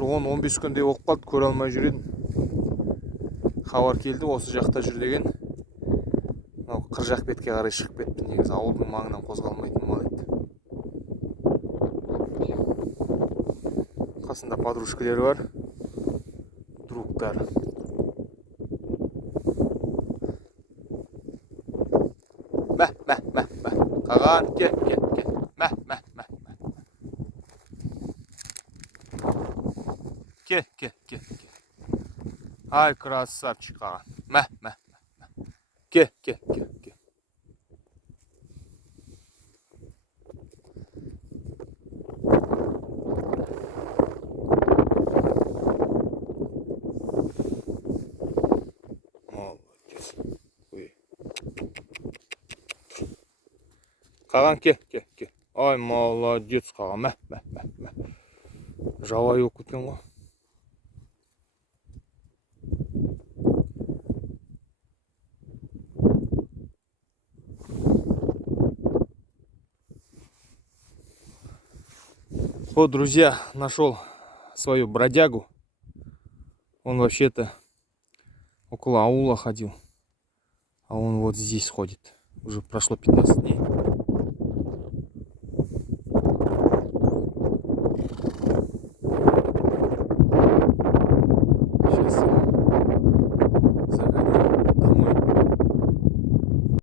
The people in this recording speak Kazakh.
бір 10-15 күндей болып қалды, көре алмай жүр едім. Хабар келді, осы жақта жүр деген. Мынау Қыржақ бетке қарай шығып кетті. Негізі ауылдың маңынан қозғалмайтын мал еді. Қасында подружкалері бар, другтары. Мә. Қаған, кел. Мә. Кел. Ай, красавчик Қаған. Мә. Кел. Молодец. Қаған, кел. Ай, молодец Қаған. Мә. Жауай болып кеткен ғой. Вот, друзья, нашел свою бродягу. Он вообще-то около аула ходил. А он вот здесь ходит. Уже прошло 15 дней.